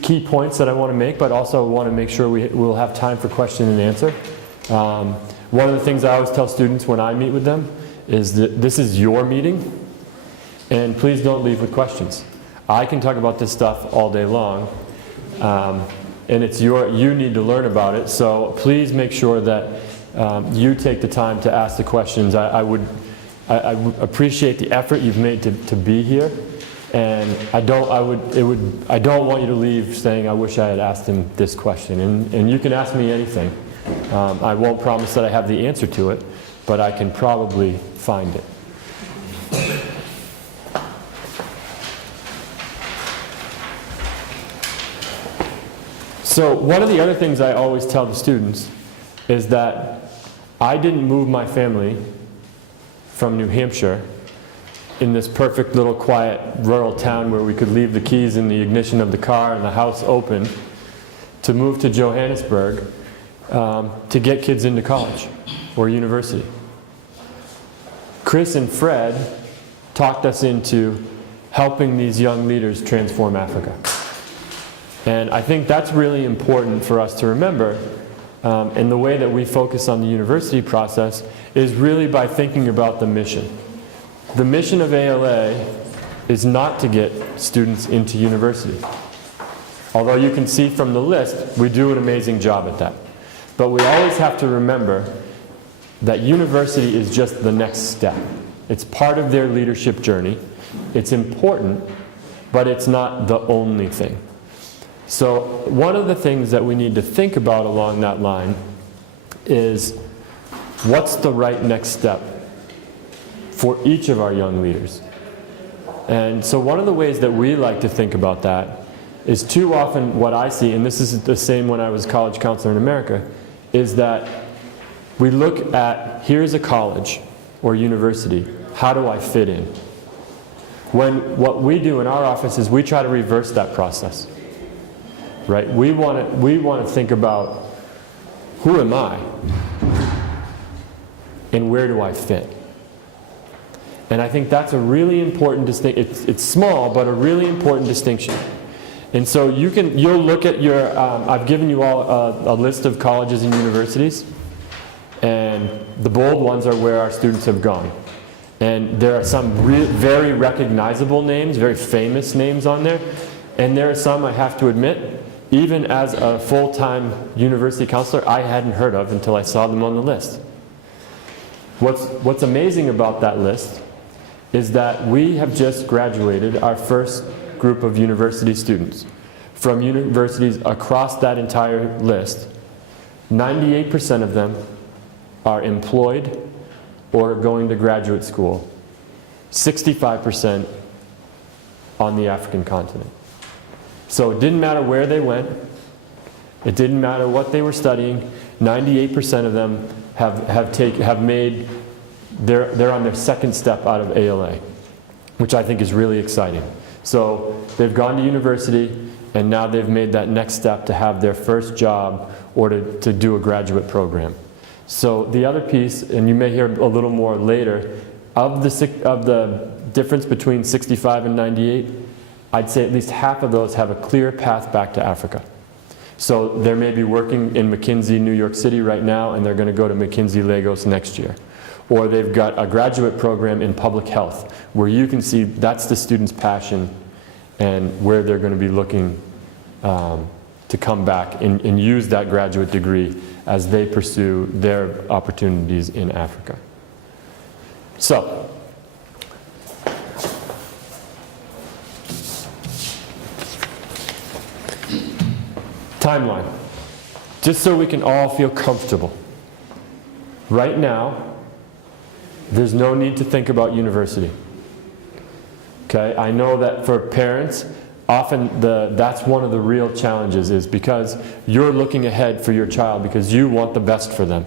key points that I want to make, but also want to make sure we'll have time for question and answer. One of the things I always tell students when I meet with them is that this is your meeting, and please don't leave with questions. I can talk about this stuff all day long, and it's you need to learn about it, so please make sure that you take the time to ask the questions. I would appreciate the effort you've made to be here, and I don't want you to leave saying, I wish I had asked him this question. And you can ask me anything. I won't promise that I have the answer to it, but I can probably find it. So one of the other things I always tell the students is that I didn't move my family from New Hampshire in this perfect little quiet rural town where we could leave the keys in the ignition of the car and the house open to move to Johannesburg to get kids into college or university. Chris and Fred talked us into helping these young leaders transform Africa. And I think that's really important for us to remember. And the way that we focus on the university process is really by thinking about the mission. The mission of ALA is not to get students into university. Although you can see from the list, we do an amazing job at that. But we always have to remember that university is just the next step. It's part of their leadership journey. It's important, but it's not the only thing. So one of the things that we need to think about along that line is what's the right next step for each of our young leaders. And so one of the ways that we like to think about that is too often what I see, and this is the same when I was college counselor in America, is that we look at, here's a college or university, how do I fit in? When what we do in our office is we try to reverse that process. Right? We want to think about, who am I? And where do I fit? And I think that's a really important distinction. It's small, but a really important distinction. And so you'll look at your, I've given you all a list of colleges and universities, and the bold ones are where our students have gone. And there are some very recognizable names, very famous names on there, and there are some, I have to admit, even as a full-time university counselor, I hadn't heard of until I saw them on the list. What's amazing about that list is that we have just graduated our first group of university students from universities across that entire list. 98% of them are employed or going to graduate school. 65% on the African continent. So it didn't matter where they went, it didn't matter what they were studying, 98% of them have made, they're on their second step out of ALA, which I think is really exciting. So they've gone to university, and now they've made that next step to have their first job or to do a graduate program. So the other piece, and you may hear a little more later, of the difference between 65 and 98, I'd say at least half of those have a clear path back to Africa. So they may be working in McKinsey, New York City right now, and they're going to go to McKinsey, Lagos next year. Or they've got a graduate program in public health, where you can see that's the student's passion and where they're going to be looking to come back and use that graduate degree as they pursue their opportunities in Africa. So, timeline, just so we can all feel comfortable. Right now, there's no need to think about university. Okay, I know that for parents, often that's one of the real challenges, is because you're looking ahead for your child because you want the best for them.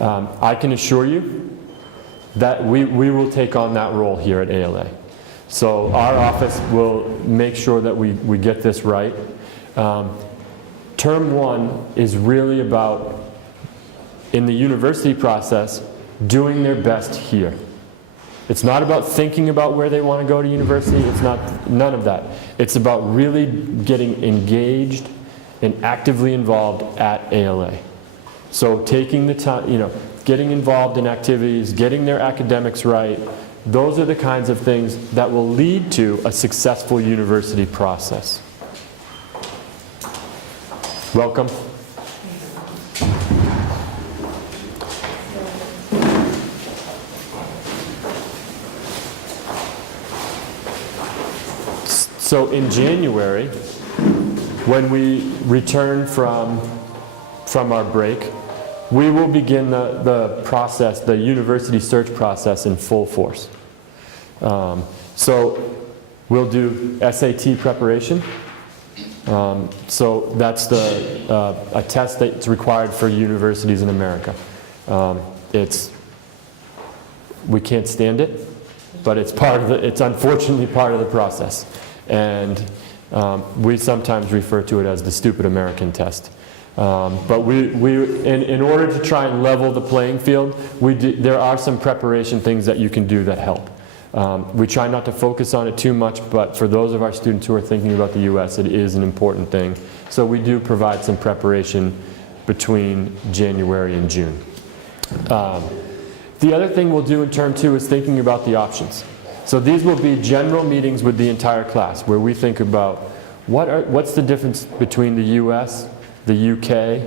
I can assure you that we will take on that role here at ALA. So our office will make sure that we get this right. Term one is really about, in the university process, doing their best here. It's not about thinking about where they want to go to university. It's not, none of that. It's about really getting engaged and actively involved at ALA. So taking the time, getting involved in activities, getting their academics right, those are the kinds of things that will lead to a successful university process. Welcome. So in January, when we return from our break, we will begin the process, the university search process in full force. So we'll do SAT preparation. So that's a test that's required for universities in America. We can't stand it, but it's unfortunately part of the process. And we sometimes refer to it as the stupid American test. But in order to try and level the playing field, there are some preparation things that you can do that help. We try not to focus on it too much, but for those of our students who are thinking about the U.S., it is an important thing. So we do provide some preparation between January and June. The other thing we'll do in term 2 is thinking about the options. So these will be general meetings with the entire class where we think about what's the difference between the U.S., the UK,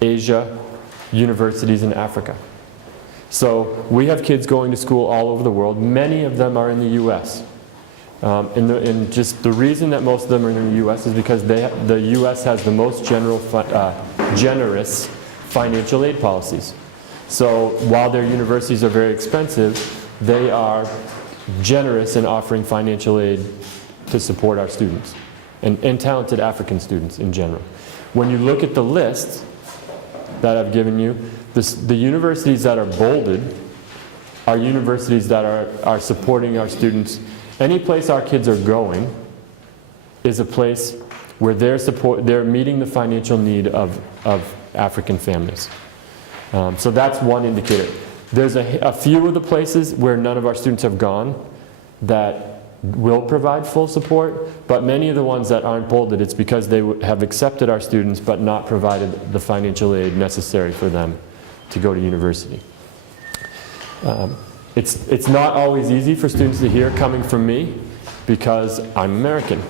Asia, universities in Africa. So we have kids going to school all over the world. Many of them are in the U.S. And just the reason that most of them are in the U.S. is because the U.S. has the most generous financial aid policies. So while their universities are very expensive, they are generous in offering financial aid to support our students and talented African students in general. When you look at the list that I've given you, the universities that are bolded are universities that are supporting our students. Any place our kids are going is a place where they're meeting the financial need of African families. So that's one indicator. There's a few of the places where none of our students have gone that will provide full support, but many of the ones that aren't bolded, it's because they have accepted our students but not provided the financial aid necessary for them to go to university. It's not always easy for students to hear coming from me because I'm American,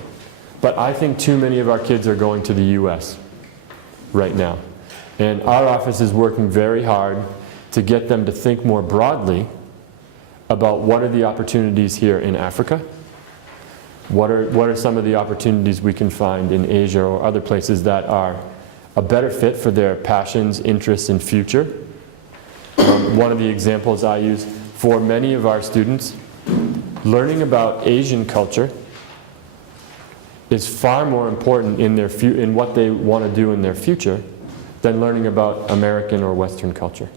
but I think too many of our kids are going to the US right now. And our office is working very hard to get them to think more broadly about what are the opportunities here in Africa, what are some of the opportunities we can find in Asia or other places that are a better fit for their passions, interests, and future. One of the examples I use for many of our students, learning about Asian culture is far more important in what they want to do in their future than learning about American or Western culture.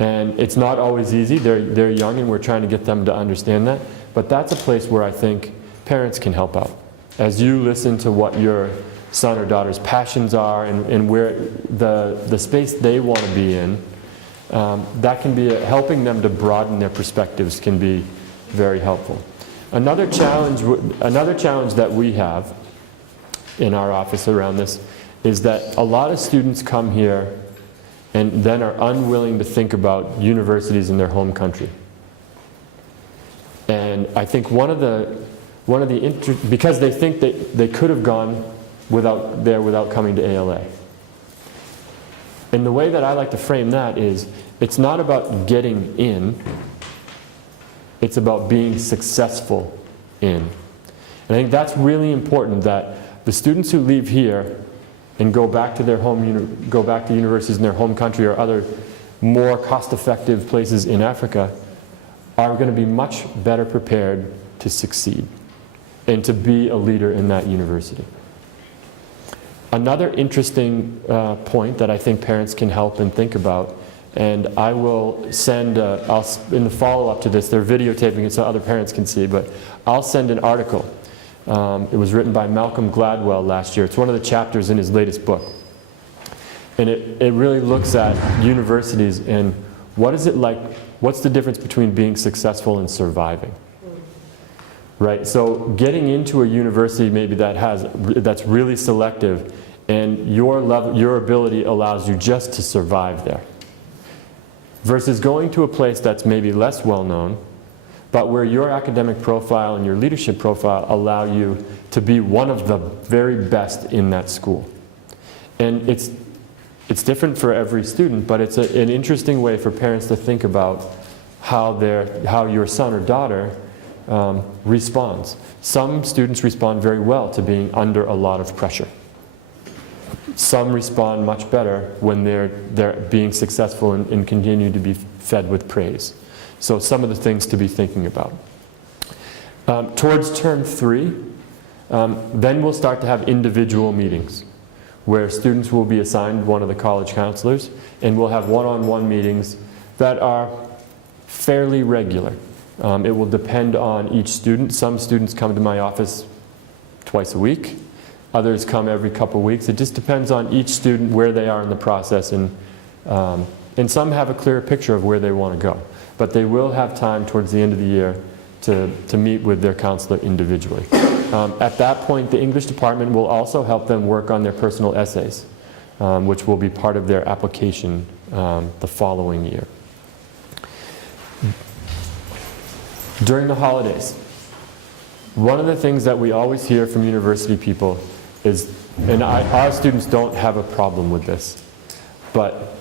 And it's not always easy. They're young and we're trying to get them to understand that. But that's a place where I think parents can help out. As you listen to what your son or daughter's passions are and where the space they want to be in, that can be helping them to broaden their perspectives can be very helpful. Another challenge that we have in our office around this is that a lot of students come here and then are unwilling to think about universities in their home country. And I think because they think that they could have gone without coming to ALA. And the way that I like to frame that is, it's not about getting in, it's about being successful in. And I think that's really important, that the students who leave here and go back to universities in their home country or other more cost-effective places in Africa are going to be much better prepared to succeed and to be a leader in that university. Another interesting point that I think parents can help and think about, and I will send, in the follow-up to this, they're videotaping it so other parents can see, but I'll send an article. It was written by Malcolm Gladwell last year. It's one of the chapters in his latest book. And it really looks at universities and what is it like what's the difference between being successful and surviving? Right? So getting into a university maybe that's really selective, and your ability allows you just to survive there. Versus going to a place that's maybe less well known, but where your academic profile and your leadership profile allow you to be one of the very best in that school. And it's different for every student, but it's an interesting way for parents to think about how your son or daughter responds. Some students respond very well to being under a lot of pressure. Some respond much better when they're being successful and continue to be fed with praise. So some of the things to be thinking about. Towards term 3, then we'll start to have individual meetings where students will be assigned one of the college counselors, and we'll have one-on-one meetings that are fairly regular. It will depend on each student. Some students come to my office twice a week. Others come every couple of weeks. It just depends on each student, where they are in the process, and some have a clearer picture of where they want to go. But they will have time towards the end of the year to meet with their counselor individually. At that point, the English department will also help them work on their personal essays, which will be part of their application the following year. During the holidays, one of the things that we always hear from university people is, and our students don't have a problem with this, but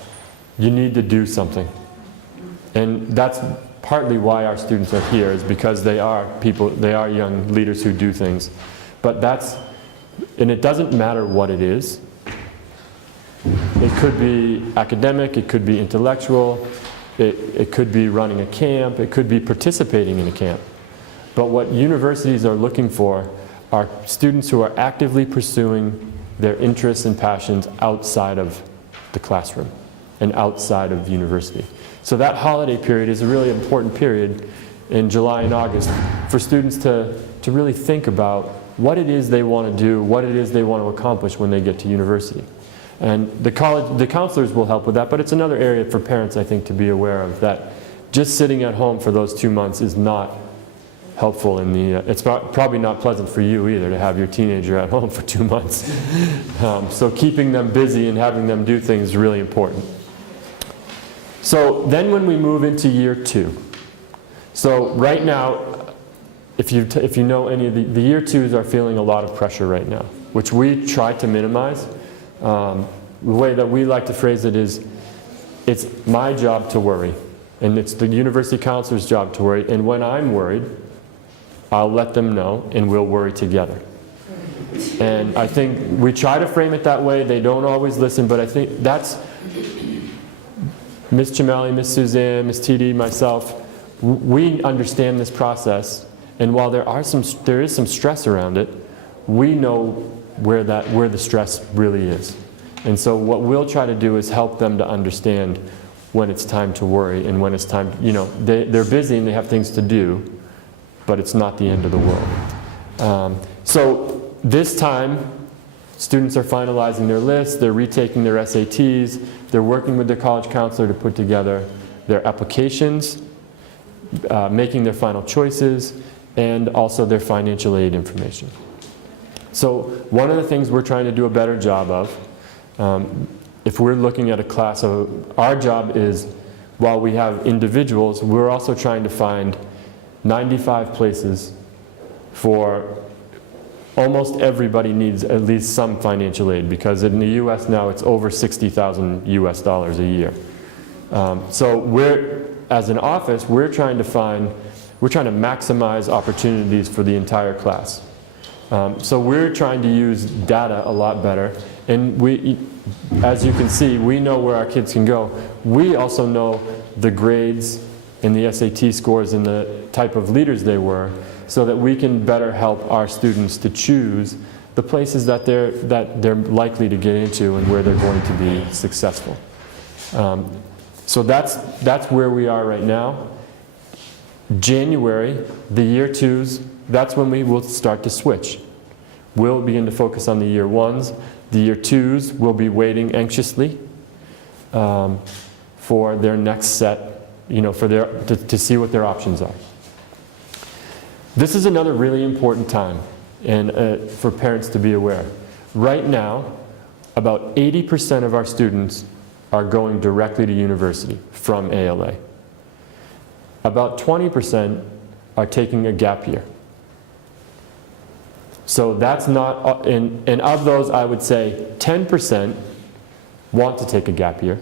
you need to do something. And that's partly why our students are here, is because they are young leaders who do things. But and it doesn't matter what it is. It could be academic, it could be intellectual, it could be running a camp, it could be participating in a camp. But what universities are looking for are students who are actively pursuing their interests and passions outside of the classroom and outside of university. So that holiday period is a really important period in July and August for students to really think about what it is they want to do, what it is they want to accomplish when they get to university. And the counselors will help with that, but it's another area for parents, I think, to be aware of, that just sitting at home for those 2 months is not helpful it's probably not pleasant for you either to have your teenager at home for 2 months. So keeping them busy and having them do things is really important. So then when we move into year 2, so right now, if you know any of the year 2s are feeling a lot of pressure right now, which we try to minimize. The way that we like to phrase it is, it's my job to worry, and it's the university counselor's job to worry, and when I'm worried, I'll let them know, and we'll worry together. And I think we try to frame it that way. They don't always listen, but I think that's Ms. Chimelli, Ms. Suzanne, Ms. TD, myself, we understand this process, and while there is some stress around it, we know where the stress really is. And so what we'll try to do is help them to understand when it's time to worry, and when it's time, they're busy and they have things to do, but it's not the end of the world. So this time, students are finalizing their lists, they're retaking their SATs, they're working with their college counselor to put together their applications, making their final choices, and also their financial aid information. So one of the things we're trying to do a better job of, if we're looking at a class our job is, while we have individuals, we're also trying to find 95 places for almost everybody needs at least some financial aid, because in the US now it's over $60,000 US a year. So as an office, we're trying to maximize opportunities for the entire class. So we're trying to use data a lot better, and as you can see, we know where our kids can go. We also know the grades and the SAT scores and the type of leaders they were, so that we can better help our students to choose the places that they're likely to get into and where they're going to be successful. So that's where we are right now. January, the year 2s, that's when we will start to switch. We'll begin to focus on the year 1s. The year 2s will be waiting anxiously for their next set to see what their options are. This is another really important time and for parents to be aware. Right now, about 80% of our students are going directly to university from ALA. About 20% are taking a gap year. So that's not, and of those I would say 10% want to take a gap year,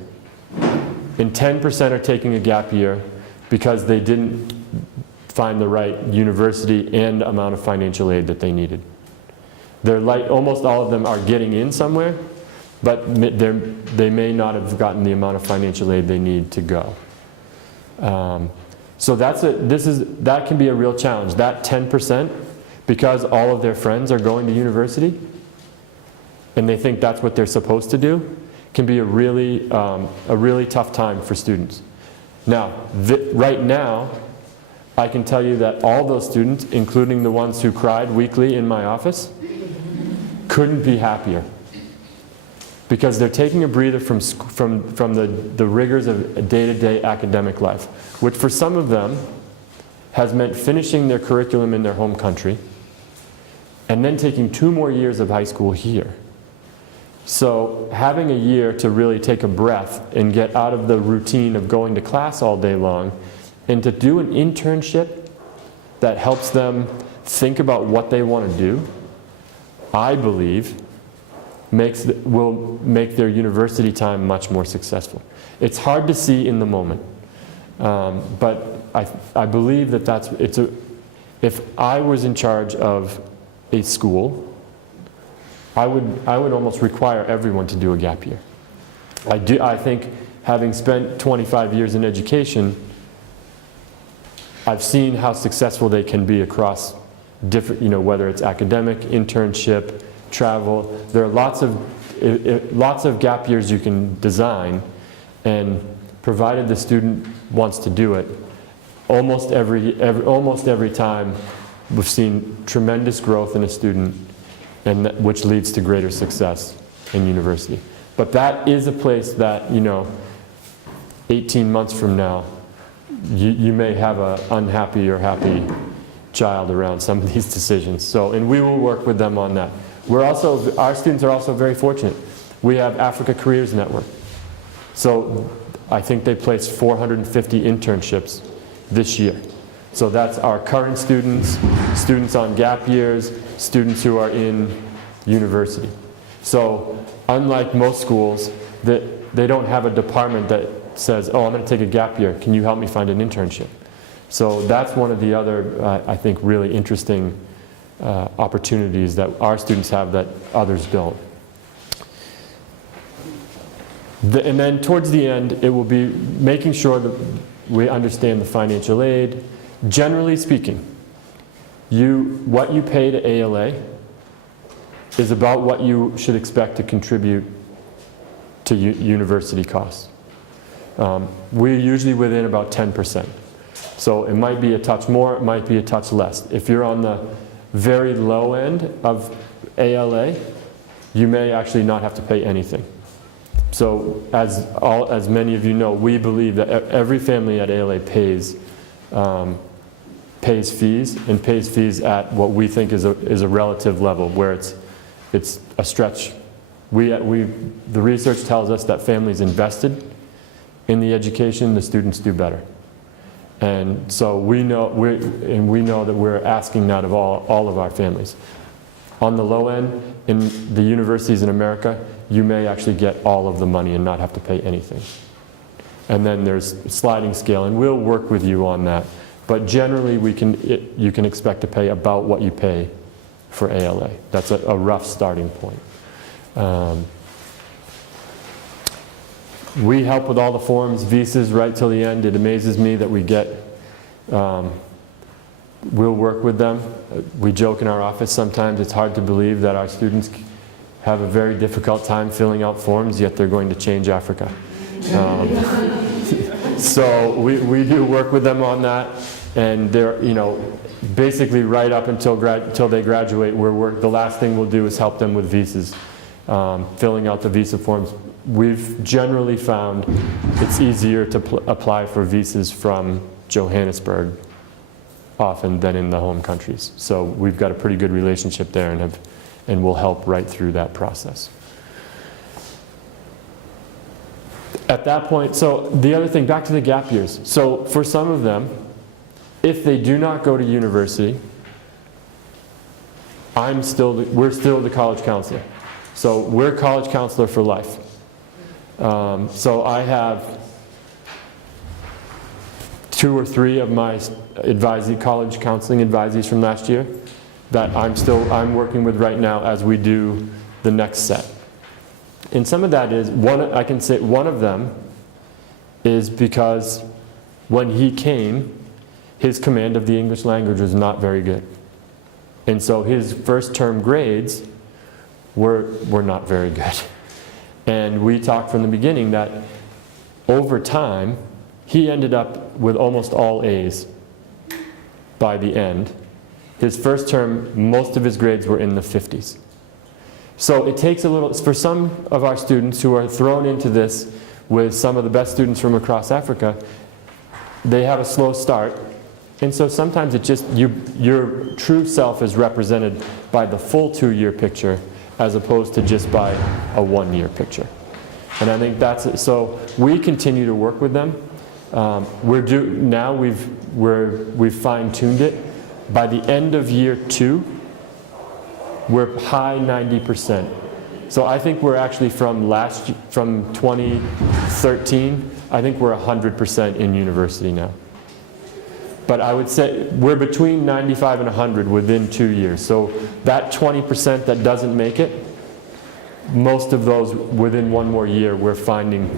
and 10% are taking a gap year because they didn't find the right university and amount of financial aid that they needed. Almost all of them are getting in somewhere, but they may not have gotten the amount of financial aid they need to go. So that can be a real challenge. That 10%, because all of their friends are going to university, and they think that's what they're supposed to do, can be a really tough time for students. Now, right now, I can tell you that all those students, including the ones who cried weekly in my office, couldn't be happier. Because they're taking a breather from the rigors of day-to-day academic life, which for some of them has meant finishing their curriculum in their home country and then taking 2 more years of high school here. So having a year to really take a breath and get out of the routine of going to class all day long and to do an internship that helps them think about what they want to do, I believe will make their university time much more successful. It's hard to see in the moment, but I believe that if I was in charge of a school, I would almost require everyone to do a gap year. I think, having spent 25 years in education, I've seen how successful they can be across different, whether it's academic, internship, travel. There are lots of gap years you can design, and provided the student wants to do it, almost every time we've seen tremendous growth in a student, and which leads to greater success in university. But that is a place that 18 months from now you may have an unhappy or happy child around some of these decisions. So, and we will work with them on that. Our students are also very fortunate. We have Africa Careers Network. So I think they placed 450 internships this year. So that's our current students, students on gap years, students who are in university. So unlike most schools, they don't have a department that says, oh, I'm going to take a gap year. Can you help me find an internship? So that's one of the other, I think, really interesting opportunities that our students have that others don't. And then towards the end, it will be making sure that we understand the financial aid. Generally speaking, what you pay to ALA is about what you should expect to contribute to university costs. We're usually within about 10%. So it might be a touch more, it might be a touch less. If you're on the very low end of ALA, you may actually not have to pay anything. So as many of you know, we believe that every family at ALA pays fees, and pays fees at what we think is a relative level, where it's a stretch. The research tells us that families invested in the education, the students do better. And so we know that we're asking that of all of our families. On the low end, in the universities in America, you may actually get all of the money and not have to pay anything. And then there's sliding scale, and we'll work with you on that. But generally, you can expect to pay about what you pay for ALA. That's a rough starting point. We help with all the forms, visas, right till the end. It amazes me that we get, we'll work with them. We joke in our office sometimes, it's hard to believe that our students have a very difficult time filling out forms, yet they're going to change Africa. So we do work with them on that, and they're, basically right up until they graduate, the last thing we'll do is help them with visas, filling out the visa forms. we've generally found it's easier to apply for visas from Johannesburg often than in the home countries. So we've got a pretty good relationship there and will help right through that process. At that point, so the other thing, back to the gap years. So for some of them, if they do not go to university, we're still the college counselor. So we're college counselor for life. So I have 2 or 3 of my college counseling advisees from last year that I'm working with right now as we do the next set. And some of that is, I can say one of them is because when he came, his command of the English language was not very good. And so his first term grades were not very good. And we talked from the beginning that over time, he ended up with almost all A's by the end. His first term, most of his grades were in the 50s. So it takes a little, for some of our students who are thrown into this with some of the best students from across Africa, they have a slow start. And so sometimes it just, your true self is represented by the full 2-year picture as opposed to just by a 1-year picture. And I think that's it. So we continue to work with them. Now we've fine-tuned it. By the end of year 2, we're high 90%. So I think we're actually from 2013, I think we're 100% in university now. But I would say we're between 95 and 100 within 2 years. So that 20% that doesn't make it, most of those within 1 more year we're finding,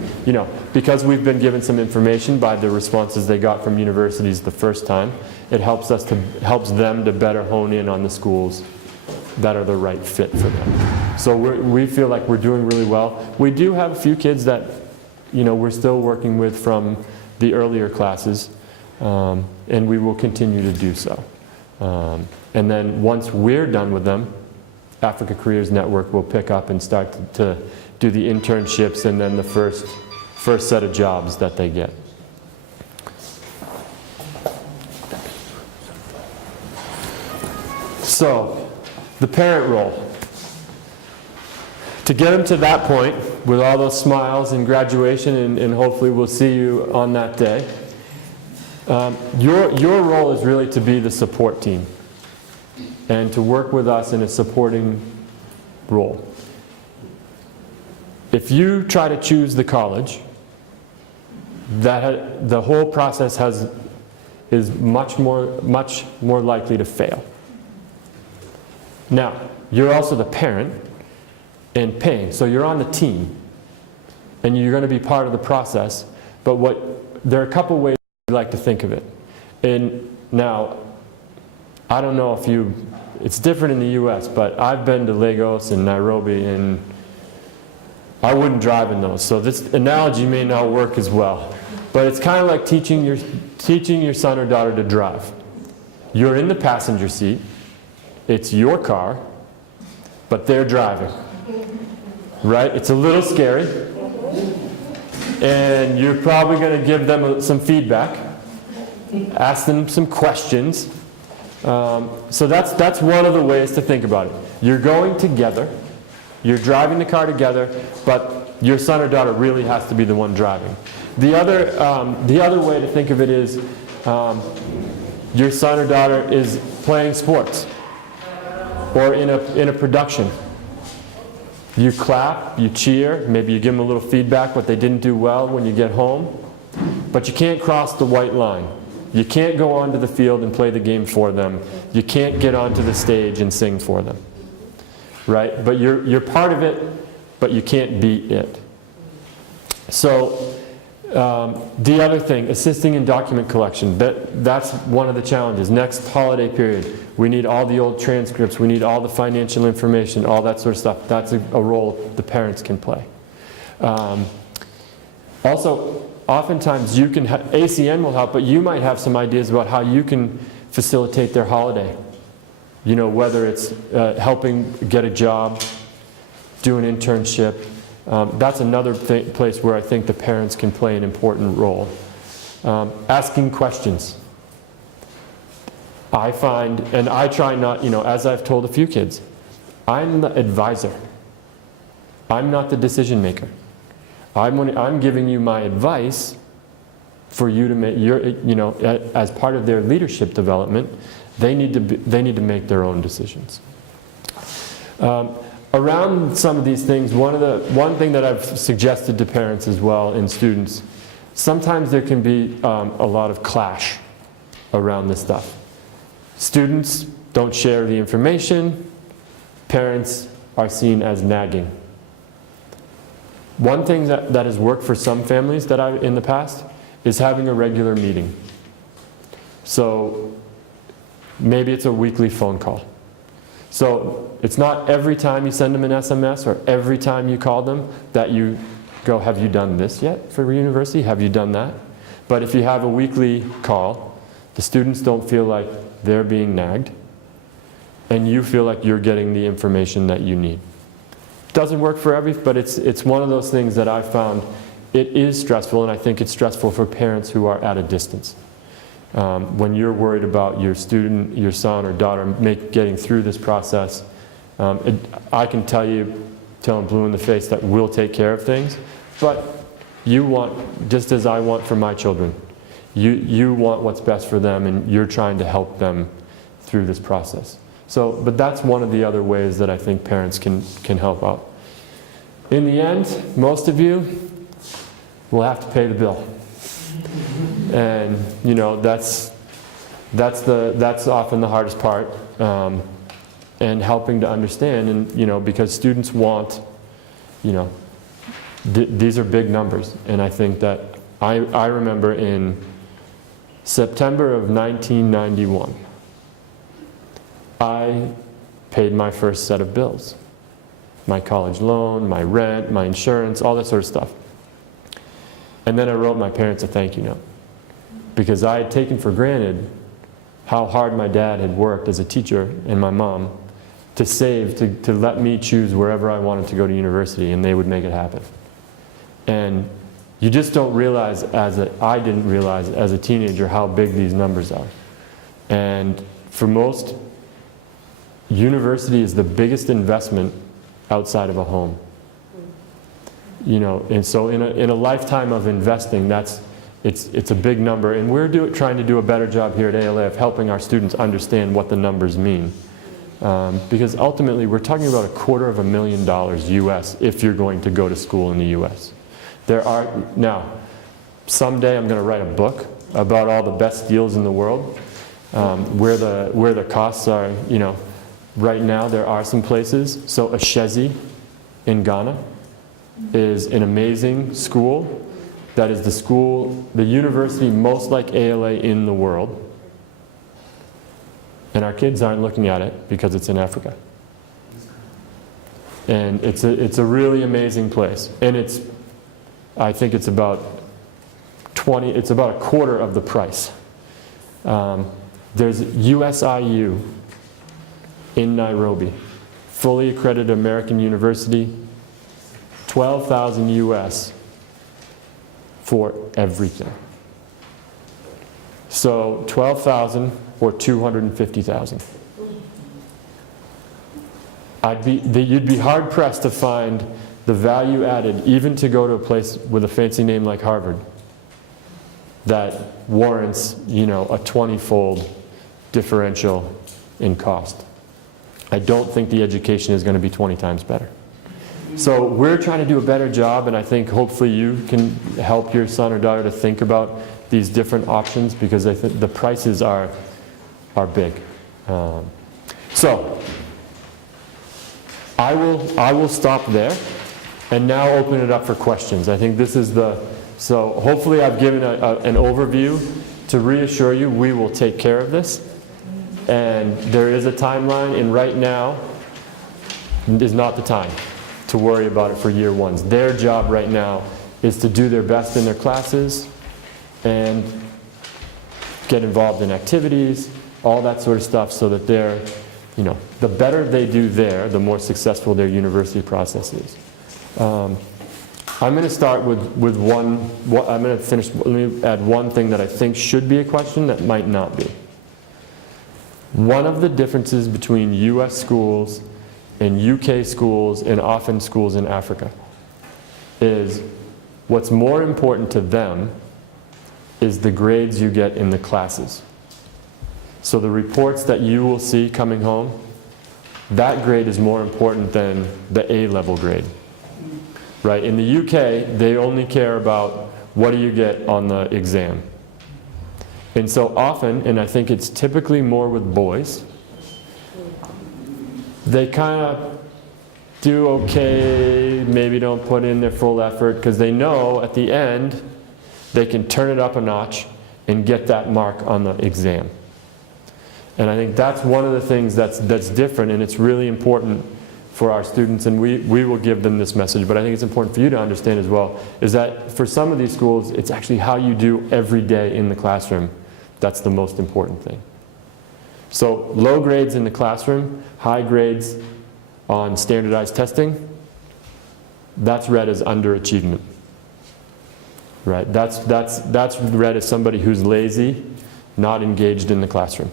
because we've been given some information by the responses they got from universities the first time, it helps them to better hone in on the schools that are the right fit for them. So we feel like we're doing really well. We do have a few kids that we're still working with from the earlier classes, and we will continue to do so. And then once we're done with them, Africa Careers Network will pick up and start to do the internships and then the first set of jobs that they get. So, the parent role. To get them to that point, with all those smiles and graduation, and hopefully we'll see you on that day, your role is really to be the support team and to work with us in a supporting role. If you try to choose the college, the whole process is much more likely to fail. Now, you're also the parent and paying, so you're on the team, and you're going to be part of the process. But there are a couple ways we like to think of it. And now, I don't know if it's different in the U.S., but I've been to Lagos and Nairobi, and I wouldn't drive in those. So this analogy may not work as well. But it's kind of like teaching your son or daughter to drive. You're in the passenger seat. It's your car, but they're driving. Right? It's a little scary. And you're probably going to give them some feedback, ask them some questions. So that's one of the ways to think about it. You're going together, you're driving the car together, but your son or daughter really has to be the one driving. The other way to think of it is your son or daughter is playing sports or in a production. You clap, you cheer, maybe you give them a little feedback what they didn't do well when you get home, but you can't cross the white line. You can't go onto the field and play the game for them. You can't get onto the stage and sing for them. Right? But you're part of it, but you can't be it. So the other thing, assisting in document collection, that's one of the challenges. Next holiday period, we need all the old transcripts, we need all the financial information, all that sort of stuff. That's a role the parents can play. Also, oftentimes ACN will help, but you might have some ideas about how you can facilitate their holiday. Whether it's helping get a job, do an internship, That's another place where I think the parents can play an important role. Asking questions. I find, and I try not, as I've told a few kids, I'm the advisor. I'm not the decision maker. I'm giving you my advice for you to make your, as part of their leadership development, they need to make their own decisions. Around some of these things, one thing that I've suggested to parents as well and students, sometimes there can be a lot of clash around this stuff. Students don't share the information. Parents are seen as nagging. One thing that has worked for some families in the past is having a regular meeting. So maybe it's a weekly phone call. So it's not every time you send them an SMS or every time you call them that you go, have you done this yet for university? Have you done that? But if you have a weekly call, the students don't feel like they're being nagged, and you feel like you're getting the information that you need. Doesn't work for but it's one of those things that I've found it is stressful, and I think it's stressful for parents who are at a distance. When you're worried about your student, your son or daughter getting through this process, I can tell them blue in the face that we'll take care of things, but you want, just as I want for my children, you want what's best for them, and you're trying to help them through this process. But that's one of the other ways that I think parents can help out. In the end, most of you will have to pay the bill. And that's often the hardest part, and helping to understand, and because students want, these are big numbers, and I think that I remember in September of 1991, I paid my first set of bills, my college loan, my rent, my insurance, all that sort of stuff. And then I wrote my parents a thank you note, because I had taken for granted how hard my dad had worked as a teacher, and my mom, to save, to let me choose wherever I wanted to go to university, and they would make it happen. And you just don't realize, I didn't realize as a teenager how big these numbers are. And for most, university is the biggest investment outside of a home. And so in a lifetime of investing, it's a big number, and we're trying to do a better job here at ALA of helping our students understand what the numbers mean. Because ultimately, we're talking about $250,000 US if you're going to go to school in the US. Now, someday I'm going to write a book about all the best deals in the world, where the costs are. Right now there are some places. So Ashesi in Ghana is an amazing school. That is the university most like ALA in the world. And our kids aren't looking at it because it's in Africa. And it's a really amazing place. And I think it's about a quarter of the price. There's USIU in Nairobi, fully accredited American university, $12,000 US for everything. So 12,000 or 250,000. You'd be hard pressed to find the value added, even to go to a place with a fancy name like Harvard, that warrants, a 20-fold differential in cost. I don't think the education is going to be 20 times better. So we're trying to do a better job, and I think hopefully you can help your son or daughter to think about these different options, because I think the prices are big. So I will stop there and now open it up for questions. I think this is so hopefully I've given an overview to reassure you we will take care of this. And there is a timeline, and right now is not the time to worry about it for year ones. Their job right now is to do their best in their classes and get involved in activities, all that sort of stuff, so that they're, the better they do there, the more successful their university process is. I'm going to start with one, I'm going to finish, let me add one thing that I think should be a question that might not be. One of the differences between US schools and UK schools and often schools in Africa is what's more important to them is the grades you get in the classes. So the reports that you will see coming home, that grade is more important than the A-level grade. Right? In the UK, they only care about what do you get on the exam. And so often, and I think it's typically more with boys, they kind of do okay, maybe don't put in their full effort, because they know at the end they can turn it up a notch and get that mark on the exam. And I think that's one of the things that's different, and it's really important for our students, and we will give them this message, but I think it's important for you to understand as well, is that for some of these schools, it's actually how you do every day in the classroom that's the most important thing. So low grades in the classroom, high grades on standardized testing, that's read as underachievement. Right? That's read as somebody who's lazy, not engaged in the classroom.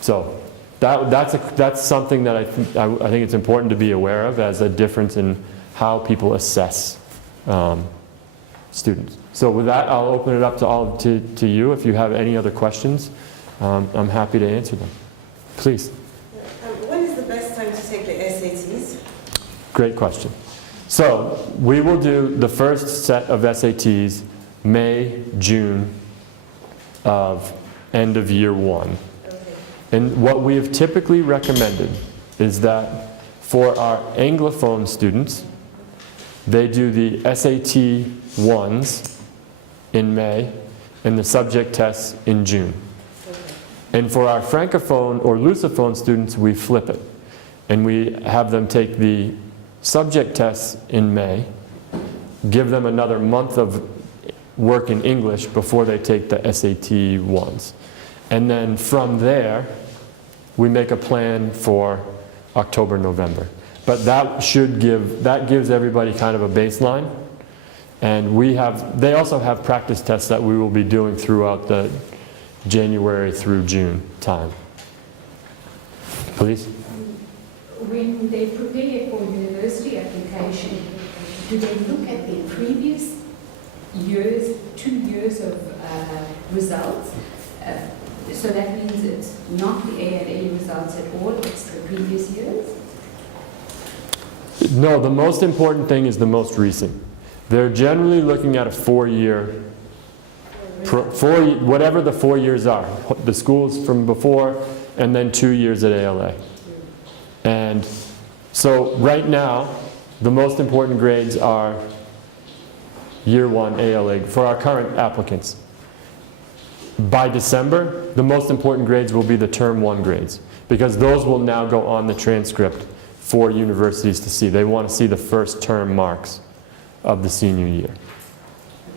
So that's something that I think it's important to be aware of as a difference in how people assess students. So with that, I'll open it up to you. If you have any other questions, I'm happy to answer them. Please. When is the best time to take the SATs? Great question. So we will do the first set of SATs May, June of end of year one. And what we have typically recommended is that for our Anglophone students, they do the SAT 1s in May and the subject tests in June. And for our Francophone or Lusophone students, we flip it. And we have them take the subject tests in May, give them another month of work in English before they take the SAT 1s. And then from there, we make a plan for October, November. But that gives everybody kind of a baseline. And they also have practice tests that we will be doing throughout the January through June time. Please? When they prepare for university application, do they look at their previous years, 2 years of results? So that means it's not the A&A results at all, it's the previous years? No, the most important thing is the most recent. They're generally looking at a 4-year, whatever the 4 years are, the schools from before, and then 2 years at ALA. And so right now, the most important grades are year 1 ALA for our current applicants. By December, the most important grades will be the term 1 grades, because those will now go on the transcript for universities to see. They want to see the first term marks of the senior year.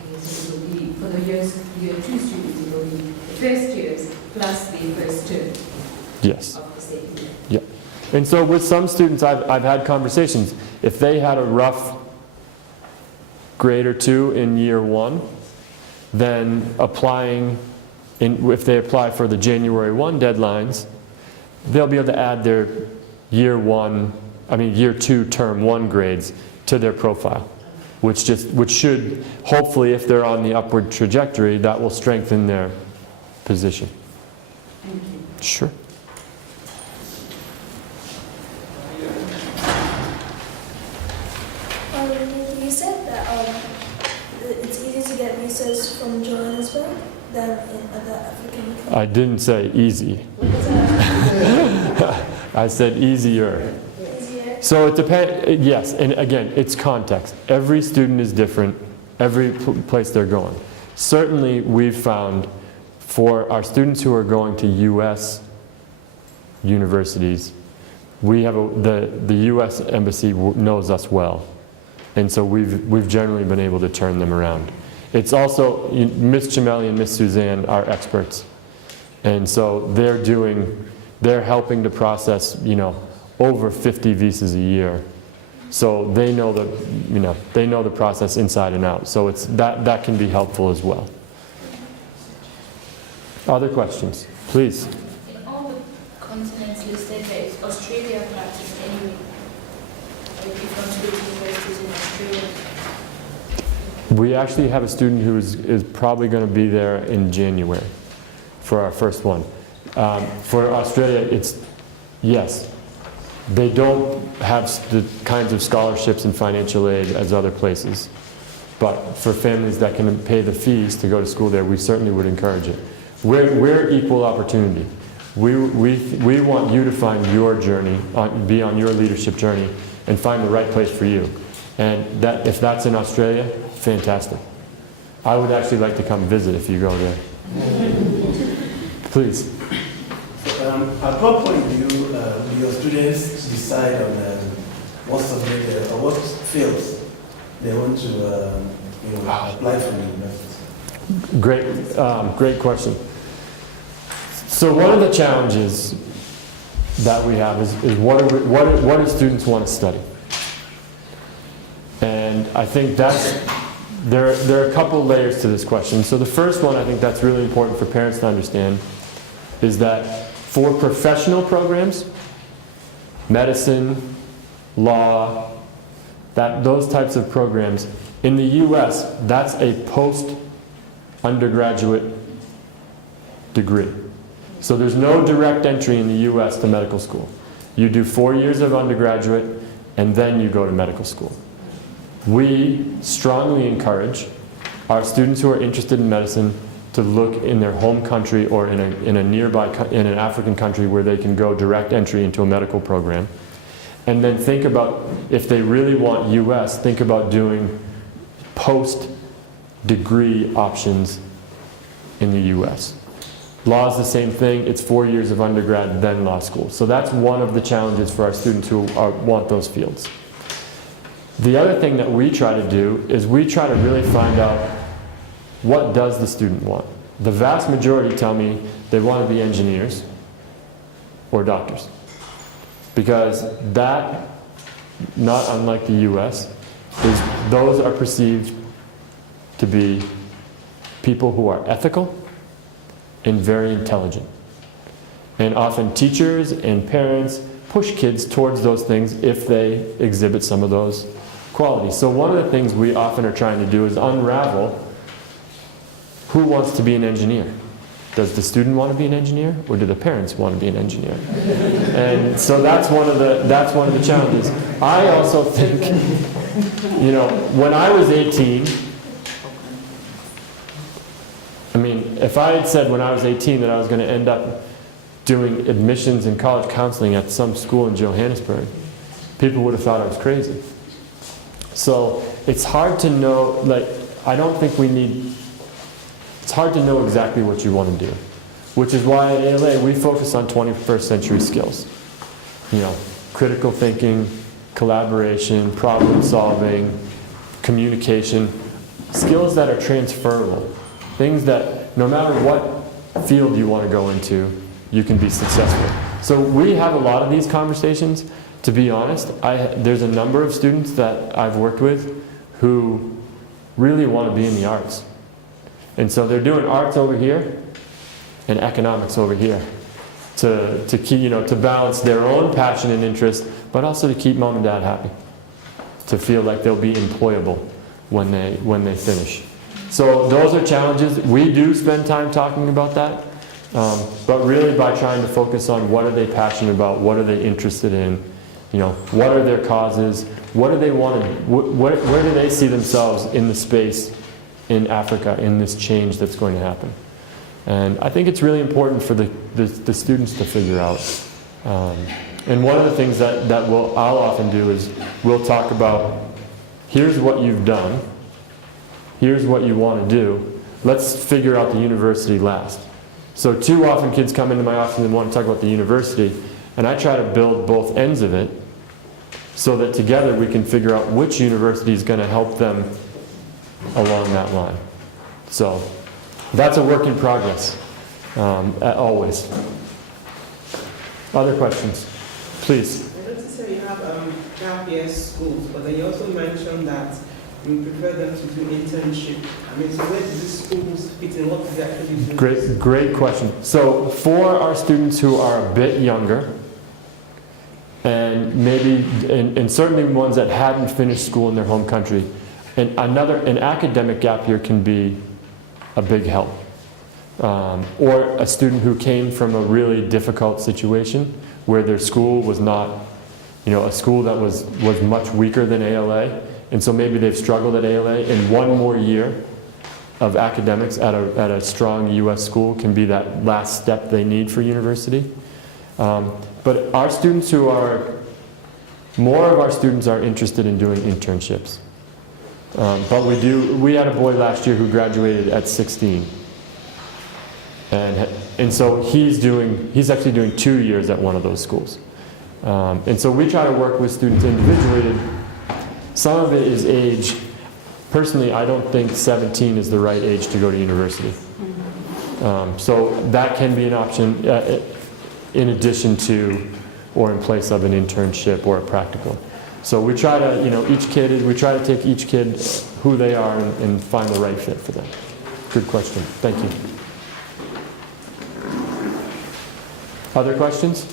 Okay, so it will be, for the year 2 students, it will be the first years plus the first term. Yes. Of the second year. Yeah. And so with some students, I've had conversations. If they had a rough grade or 2 in year 1, then if they apply for the January 1 deadlines, they'll be able to add their year 2 term 1 grades to their profile, which should, hopefully, if they're on the upward trajectory, that will strengthen their position. Thank you. Sure. You said that it's easier to get visas from Johannesburg than in other African countries. I didn't say easy. I said easier. Easier? So it depends, yes, and again, it's context. Every student is different, every place they're going. Certainly, we've found for our students who are going to U.S. universities, we have the U.S. Embassy knows us well. And so we've generally been able to turn them around. It's also, Ms. Chimelli and Ms. Suzanne are experts. And so they're helping to process, over 50 visas a year So they know the process inside and out. So that can be helpful as well. Other questions, please. In all the continents listed, there is Australia practiced anyway. Like if you want to go to universities in Australia. We actually have a student who is probably going to be there in January for our first one. For Australia, it's yes. They don't have the kinds of scholarships and financial aid as other places. But for families that can pay the fees to go to school there, we certainly would encourage it. We're equal opportunity. We want you to find your journey, be on your leadership journey, and find the right place for you. And that, if that's in Australia, fantastic. I would actually like to come visit if you go there. Please. At what point do your students decide on what subject or what fields they want to apply for the university? Great question. So one of the challenges that we have is what do students want to study? And I think there are a couple layers to this question. So the first one, I think that's really important for parents to understand, is that for professional programs, medicine, law, those types of programs, in the US, that's a post-undergraduate degree. So there's no direct entry in the US to medical school. You do 4 years of undergraduate, and then you go to medical school. We strongly encourage our students who are interested in medicine to look in their home country or in an African country where they can go direct entry into a medical program. And then think about, if they really want US, think about doing post-degree options in the US. Law is the same thing. It's 4 years of undergrad, then law school. So that's one of the challenges for our students who want those fields. The other thing that we try to do is we try to really find out, what does the student want? The vast majority tell me they want to be engineers or doctors. Because that, not unlike the US, those are perceived to be people who are ethical and very intelligent. And often teachers and parents push kids towards those things if they exhibit some of those qualities. So one of the things we often are trying to do is unravel who wants to be an engineer. Does the student want to be an engineer, or do the parents want to be an engineer? And so that's one of the challenges. I also think, when I was 18, if I had said when I was 18 that I was going to end up doing admissions and college counseling at some school in Johannesburg, people would have thought I was crazy. So it's hard to know, it's hard to know exactly what you want to do. Which is why at ALA we focus on 21st century skills. Critical thinking, collaboration, problem solving, communication, skills that are transferable. Things that no matter what field you want to go into, you can be successful. So we have a lot of these conversations. To be honest, there's a number of students that I've worked with who really want to be in the arts. And so they're doing arts over here and economics over here to keep, to balance their own passion and interest, but also to keep mom and dad happy, to feel like they'll be employable when they finish. So those are challenges. We do spend time talking about that, but really by trying to focus on what are they passionate about, what are they interested in, what are their causes, what do they want to, where do they see themselves in the space in Africa, in this change that's going to happen. And I think it's really important for the students to figure out. And one of the things that I'll often do is we'll talk about, here's what you've done, here's what you want to do, let's figure out the university last. So too often kids come into my office and want to talk about the university, and I try to build both ends of it so that together we can figure out which university is going to help them along that line. So that's a work in progress, always. Other questions? Please. I noticed that you have year schools, but then you also mentioned that you prefer them to do internship. I mean, so where do these schools fit in? What is the activity? Great question. So for our students who are a bit younger, and maybe, and certainly ones that hadn't finished school in their home country, and an academic gap year can be a big help. Or a student who came from a really difficult situation where their school was not, a school that was much weaker than ALA, and so maybe they've struggled at ALA, and one more year of academics at a strong US school can be that last step they need for university. But our students more of our students are interested in doing internships. But we had a boy last year who graduated at 16. And so he's actually doing 2 years at one of those schools. And so we try to work with students individually. Some of it is age. Personally, I don't think 17 is the right age to go to university. So that can be an option in addition to or in place of an internship or a practical. So we try to, we try to take each kid who they are and find the right fit for them. Good question. Thank you. Other questions?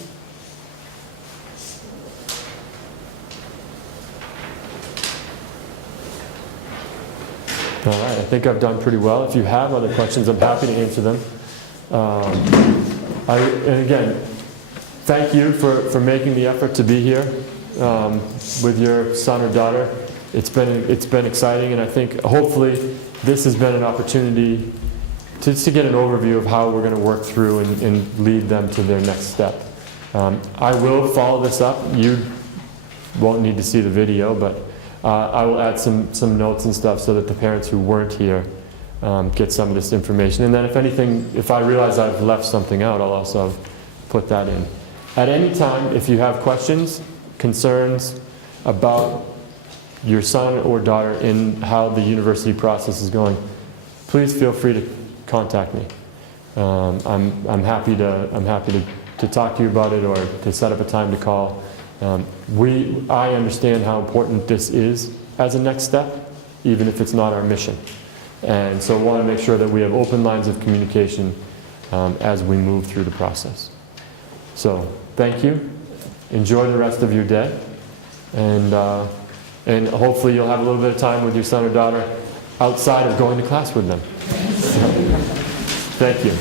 All right, I think I've done pretty well. If you have other questions, I'm happy to answer them. And again, thank you for making the effort to be here with your son or daughter. It's been exciting, and I think hopefully this has been an opportunity to get an overview of how we're going to work through and lead them to their next step. I will follow this up. You won't need to see the video, but I will add some notes and stuff so that the parents who weren't here get some of this information. And then if I realize I've left something out, I'll also put that in. At any time, if you have questions, concerns about your son or daughter in how the university process is going, please feel free to contact me. I'm happy to talk to you about it or to set up a time to call. I understand how important this is as a next step, even if it's not our mission. And so I want to make sure that we have open lines of communication as we move through the process. So thank you. Enjoy the rest of your day. And hopefully you'll have a little bit of time with your son or daughter outside of going to class with them. Thank you.